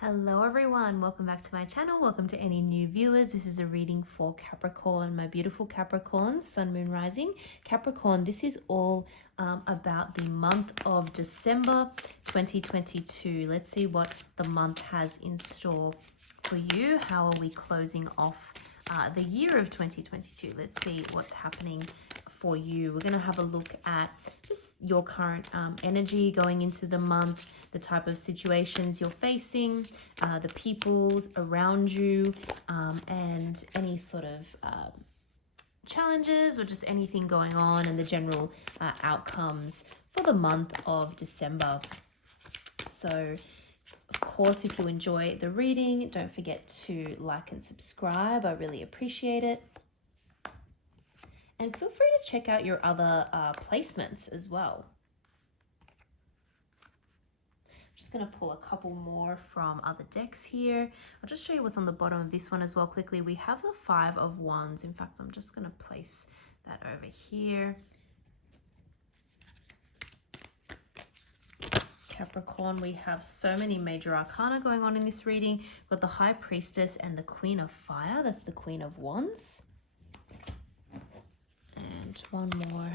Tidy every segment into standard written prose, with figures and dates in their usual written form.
Hello everyone, welcome back to my channel. Welcome to any new viewers. This is a reading for Capricorn, my beautiful Capricorn, Sun, Moon, Rising. Capricorn, this is all about the month of December 2022. Let's see what the month has in store for you. How are we closing off the year of 2022? Let's see what's happening for you. We're going to have a look at just your current energy going into the month, the type of situations you're facing, the people around you, and any sort of challenges or just anything going on, and the general outcomes for the month of December. So of course, if you enjoy the reading, don't forget to like and subscribe. I really appreciate it. And feel free to check out your other placements as well. I'm just going to pull a couple more from other decks here. I'll just show you what's on the bottom of this one as well quickly. We have the Five of Wands. In fact, I'm just going to place that over here. Capricorn, we have so many major arcana going on in this reading. We've got the High Priestess and the Queen of Fire. That's the Queen of Wands. And one more.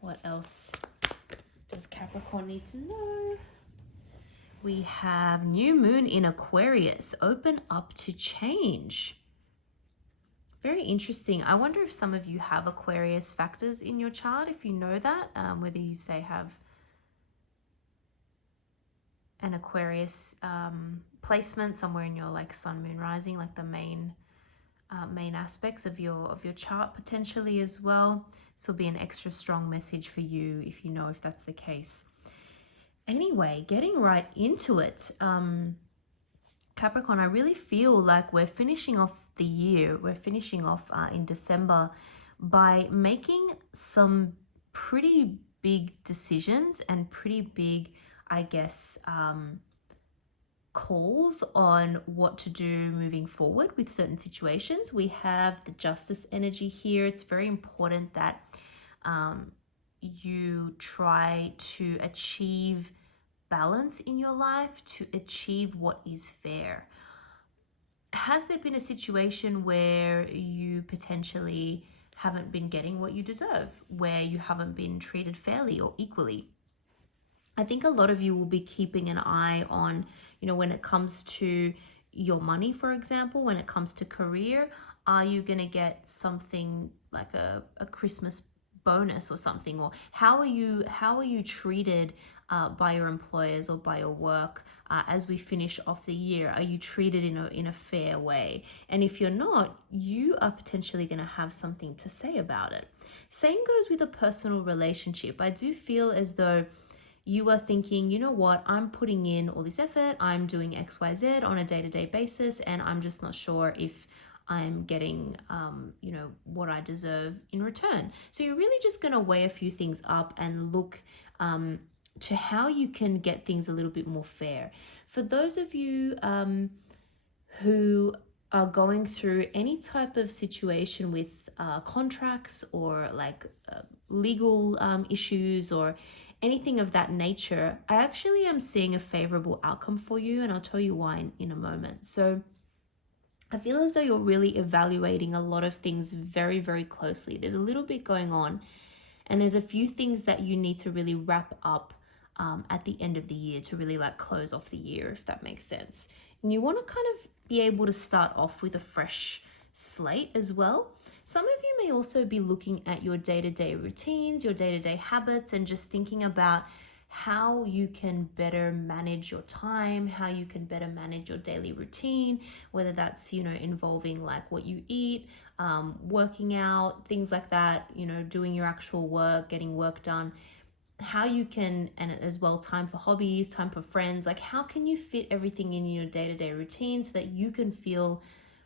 What else does Capricorn need to know? We have New Moon in Aquarius. Open up to change. Very interesting. I wonder if some of you have Aquarius factors in your chart, if you know that, whether you say have an Aquarius placement somewhere in your like Sun, Moon, Rising, like the main aspects of your chart potentially as well. This will be an extra strong message for you if you know if that's the case. Anyway, getting right into it, Capricorn, I really feel like we're finishing off the year. We're finishing off in December by making some pretty big decisions and pretty big, I guess, calls on what to do moving forward with certain situations. We have the Justice energy here. It's very important that you try to achieve balance in your life, to achieve what is fair. Has there been a situation where you potentially haven't been getting what you deserve, where you haven't been treated fairly or equally? I think a lot of you will be keeping an eye on, when it comes to your money, for example, when it comes to career, are you going to get something like a Christmas bonus or something? Or how are you treated by your employers or by your work as we finish off the year? Are you treated in a fair way? And if you're not, you are potentially going to have something to say about it. Same goes with a personal relationship. I do feel as though you are thinking, you know what, I'm putting in all this effort, I'm doing XYZ on a day-to-day basis, and I'm just not sure if I'm getting, what I deserve in return. So you're really just going to weigh a few things up and look to how you can get things a little bit more fair. For those of you who are going through any type of situation with contracts or like legal issues or anything of that nature, I actually am seeing a favorable outcome for you, and I'll tell you why in a moment. So I feel as though you're really evaluating a lot of things very, very closely. There's a little bit going on, and there's a few things that you need to really wrap up at the end of the year to really like close off the year, if that makes sense. And you want to kind of be able to start off with a fresh slate as well. Some of you may also be looking at your day-to-day routines, your day-to-day habits, and just thinking about how you can better manage your time, how you can better manage your daily routine, whether that's, involving like what you eat, working out, things like that, doing your actual work, getting work done, how you can, and as well time for hobbies, time for friends, like how can you fit everything in your day-to-day routine so that you can feel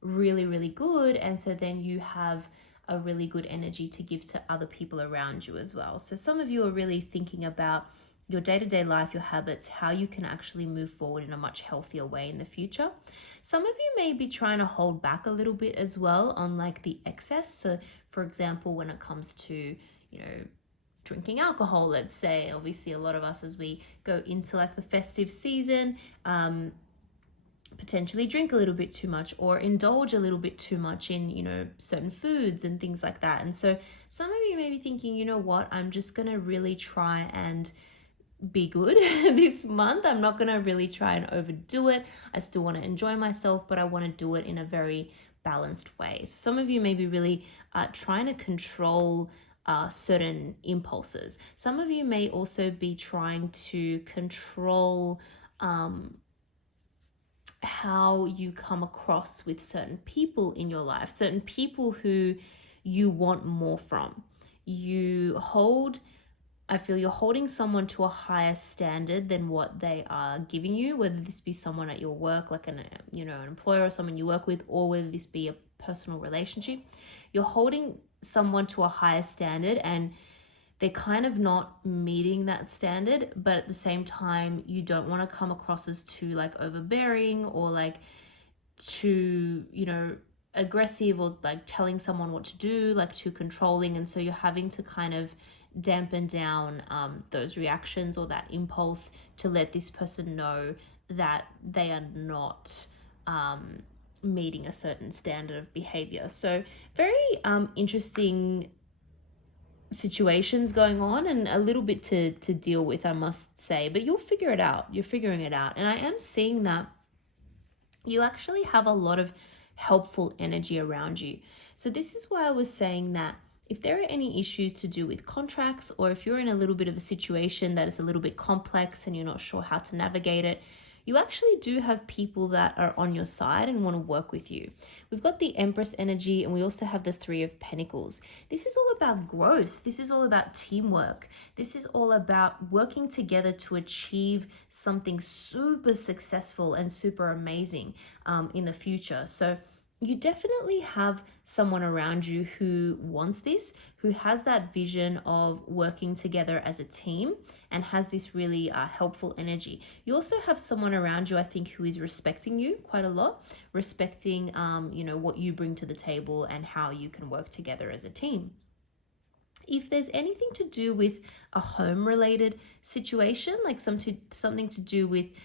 really, really good, and so then you have a really good energy to give to other people around you as well. So some of you are really thinking about your day-to-day life, your habits, how you can actually move forward in a much healthier way in the future. Some of you may be trying to hold back a little bit as well on like the excess. So for example, when it comes to, drinking alcohol, let's say, obviously a lot of us as we go into like the festive season, potentially drink a little bit too much or indulge a little bit too much in, certain foods and things like that. And so some of you may be thinking, you know what, I'm just going to really try and be good this month. I'm not going to really try and overdo it. I still want to enjoy myself, but I want to do it in a very balanced way. So some of you may be really trying to control certain impulses. Some of you may also be trying to control how you come across with certain people in your life, certain people who you want more from. I feel you're holding someone to a higher standard than what they are giving you, whether this be someone at your work, like an employer or someone you work with, or whether this be a personal relationship. You're holding someone to a higher standard and they're kind of not meeting that standard, but at the same time, you don't want to come across as too like overbearing or like too, aggressive or like telling someone what to do, like too controlling. And so you're having to kind of dampen down those reactions or that impulse to let this person know that they are not meeting a certain standard of behavior. So very interesting situations going on and a little bit to deal with, I must say, but you'll figure it out. You're figuring it out. And I am seeing that you actually have a lot of helpful energy around you. So this is why I was saying that if there are any issues to do with contracts, or if you're in a little bit of a situation that is a little bit complex and you're not sure how to navigate it, you actually do have people that are on your side and want to work with you. We've got the Empress energy and we also have the Three of Pentacles. This is all about growth. This is all about teamwork. This is all about working together to achieve something super successful and super amazing in the future. So you definitely have someone around you who wants this, who has that vision of working together as a team and has this really helpful energy. You also have someone around you, I think, who is respecting you quite a lot, respecting, what you bring to the table and how you can work together as a team. If there's anything to do with a home-related situation, like something to do with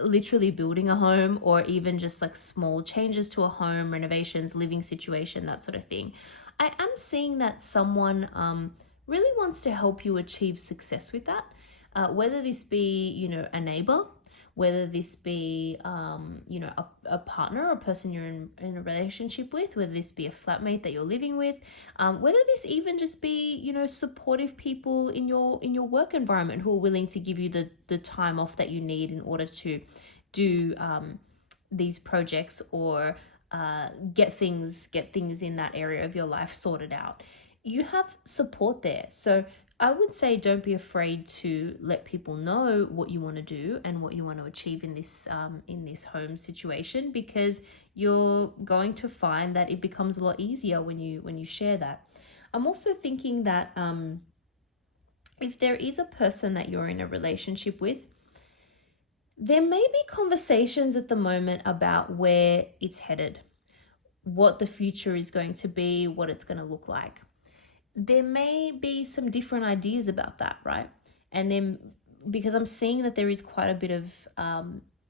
literally building a home, or even just like small changes to a home, renovations, living situation, that sort of thing, I am seeing that someone really wants to help you achieve success with that, whether this be, a neighbor, whether this be, a partner or a person you're in a relationship with, whether this be a flatmate that you're living with, whether this even just be, supportive people in your work environment who are willing to give you the time off that you need in order to do these projects or get things in that area of your life sorted out. You have support there. So I would say don't be afraid to let people know what you want to do and what you want to achieve in this home situation, because you're going to find that it becomes a lot easier when you share that. I'm also thinking that if there is a person that you're in a relationship with, there may be conversations at the moment about where it's headed, what the future is going to be, what it's going to look like. There may be some different ideas about that, right? And then because I'm seeing that there is quite a bit of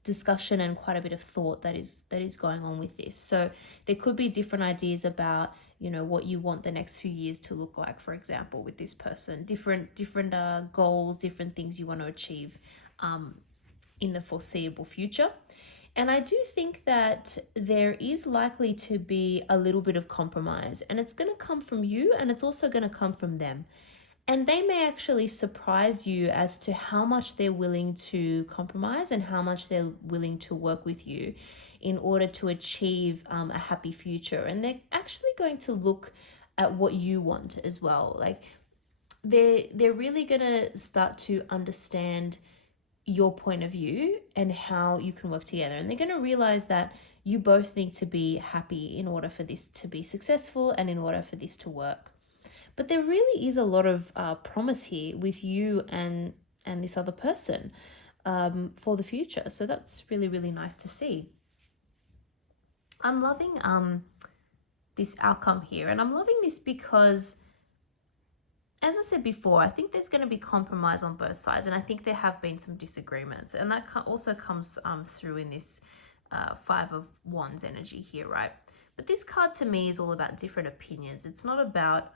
discussion and quite a bit of thought that is going on with this. So there could be different ideas about, what you want the next few years to look like, for example, with this person, different goals, different things you want to achieve in the foreseeable future. And I do think that there is likely to be a little bit of compromise, and it's going to come from you and it's also going to come from them. And they may actually surprise you as to how much they're willing to compromise and how much they're willing to work with you in order to achieve a happy future. And they're actually going to look at what you want as well. Like they're really going to start to understand your point of view and how you can work together. And they're going to realize that you both need to be happy in order for this to be successful and in order for this to work. But there really is a lot of promise here with you and this other person for the future. So that's really, really nice to see. I'm loving this outcome here. And I'm loving this because as I said before, I think there's going to be compromise on both sides, and I think there have been some disagreements, and that also comes through in this Five of Wands energy here, right? But this card to me is all about different opinions. It's not about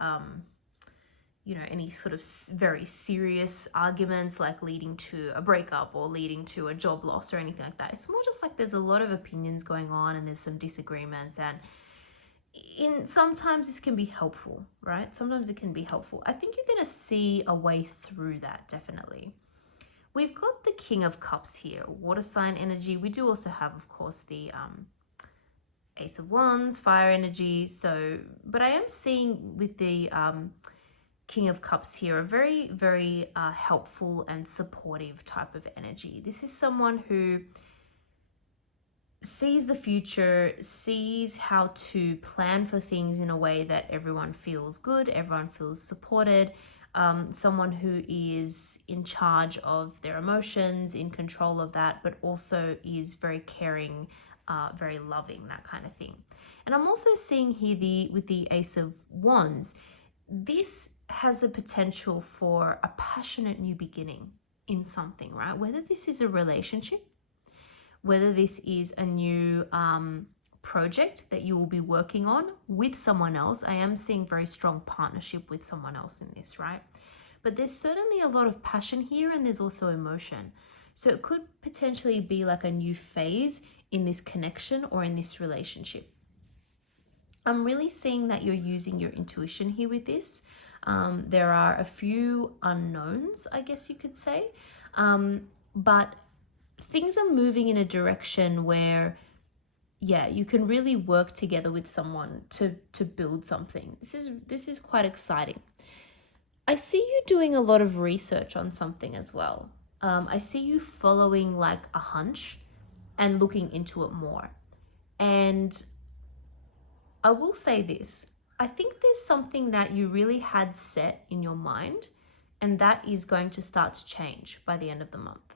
any sort of very serious arguments like leading to a breakup or leading to a job loss or anything like that. It's more just like there's a lot of opinions going on and there's some disagreements, and sometimes this can be helpful, right? Sometimes it can be helpful. I think you're going to see a way through that, definitely. We've got the King of Cups here, water sign energy. We do also have, of course, the Ace of Wands, fire energy. But I am seeing with the King of Cups here a very, very helpful and supportive type of energy. This is someone who sees the future, sees how to plan for things in a way that everyone feels good, everyone feels supported, someone who is in charge of their emotions, in control of that, but also is very caring, very loving, that kind of thing. And I'm also seeing here with the Ace of Wands, this has the potential for a passionate new beginning in something, right? Whether this is a relationship, whether this is a new project that you will be working on with someone else. I am seeing very strong partnership with someone else in this, right? But there's certainly a lot of passion here, and there's also emotion. So it could potentially be like a new phase in this connection or in this relationship. I'm really seeing that you're using your intuition here with this. There are a few unknowns, I guess you could say, but things are moving in a direction where, you can really work together with someone to build something. This is quite exciting. I see you doing a lot of research on something as well. I see you following like a hunch and looking into it more. And I will say this, I think there's something that you really had set in your mind, and that is going to start to change by the end of the month.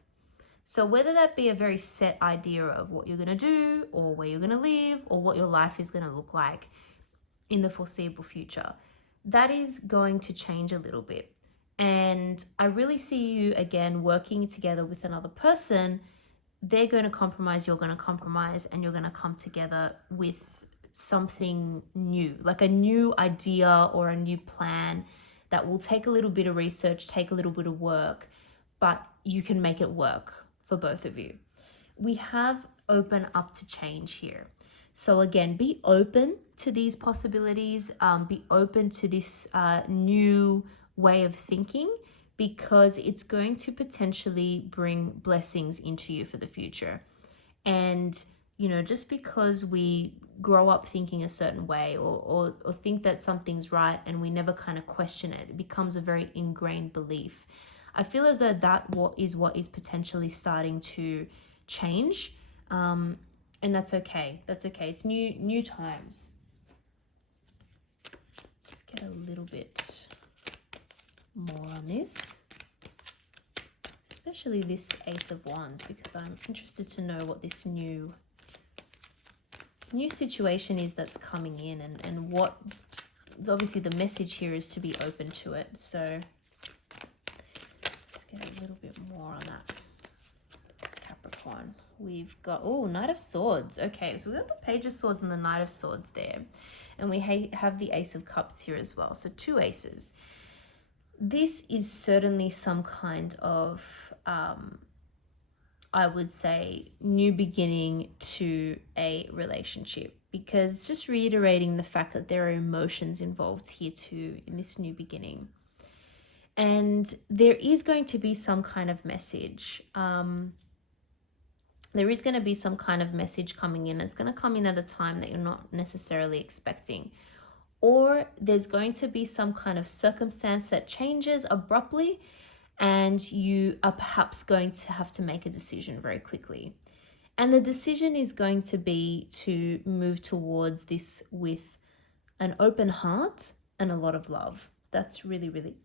So whether that be a very set idea of what you're going to do or where you're going to live or what your life is going to look like in the foreseeable future, that is going to change a little bit. And I really see you again working together with another person. They're going to compromise, you're going to compromise, and you're going to come together with something new, like a new idea or a new plan that will take a little bit of research, take a little bit of work, but you can make it work for both of you. We have open up to change here. So again, be open to these possibilities, be open to this new way of thinking, because it's going to potentially bring blessings into you for the future. And, just because we grow up thinking a certain way or think that something's right and we never kind of question it, it becomes a very ingrained belief. I feel as though that is what is potentially starting to change, and that's okay. That's okay. It's new times. Just get a little bit more on this, especially this Ace of Wands, because I'm interested to know what this new situation is that's coming in, and what, obviously the message here is to be open to it. So get a little bit more on that Capricorn. We've got Knight of Swords. Okay, so we've got the Page of Swords and the Knight of Swords there, and we have the Ace of Cups here as well. So two aces. This is certainly some kind of I would say new beginning to a relationship, because just reiterating the fact that there are emotions involved here too in this new beginning. And there is going to be some kind of message. There is going to be some kind of message coming in. It's going to come in at a time that you're not necessarily expecting. Or there's going to be some kind of circumstance that changes abruptly, and you are perhaps going to have to make a decision very quickly. And the decision is going to be to move towards this with an open heart and a lot of love. That's really, really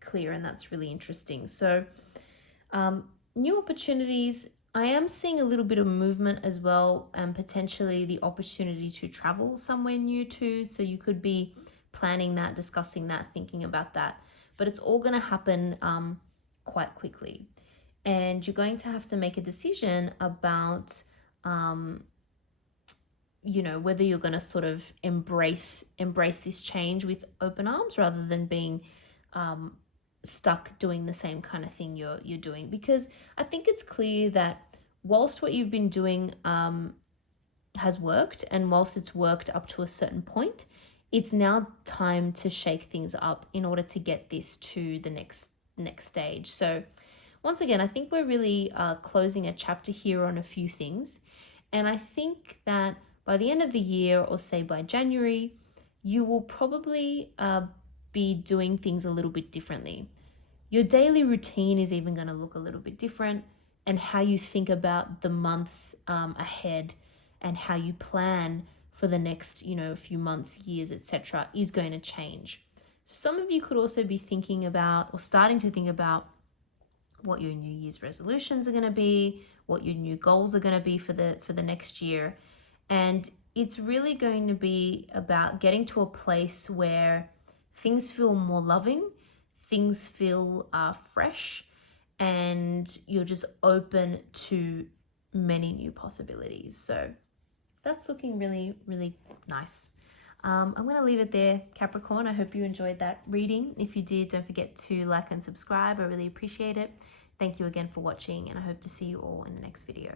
clear, and that's really interesting. So new opportunities. I am seeing a little bit of movement as well, and potentially the opportunity to travel somewhere new too. So you could be planning that, discussing that, thinking about that. but it's all going to happen quite quickly. And you're going to have to make a decision about, whether you're going to sort of embrace this change with open arms rather than being stuck doing the same kind of thing you're doing. Because I think it's clear that whilst what you've been doing has worked, and whilst it's worked up to a certain point, it's now time to shake things up in order to get this to the next stage. So once again, I think we're really closing a chapter here on a few things. And I think that by the end of the year, or say by January, you will probably be doing things a little bit differently. Your daily routine is even going to look a little bit different, and how you think about the months ahead and how you plan for the next, few months, years, etc., is going to change. So some of you could also be thinking about, or starting to think about, what your New Year's resolutions are going to be, what your new goals are going to be for the next year. And it's really going to be about getting to a place where things feel more loving, things feel fresh, and you're just open to many new possibilities. So that's looking really, really nice. I'm going to leave it there, Capricorn. I hope you enjoyed that reading. If you did, don't forget to like and subscribe. I really appreciate it. Thank you again for watching, and I hope to see you all in the next video.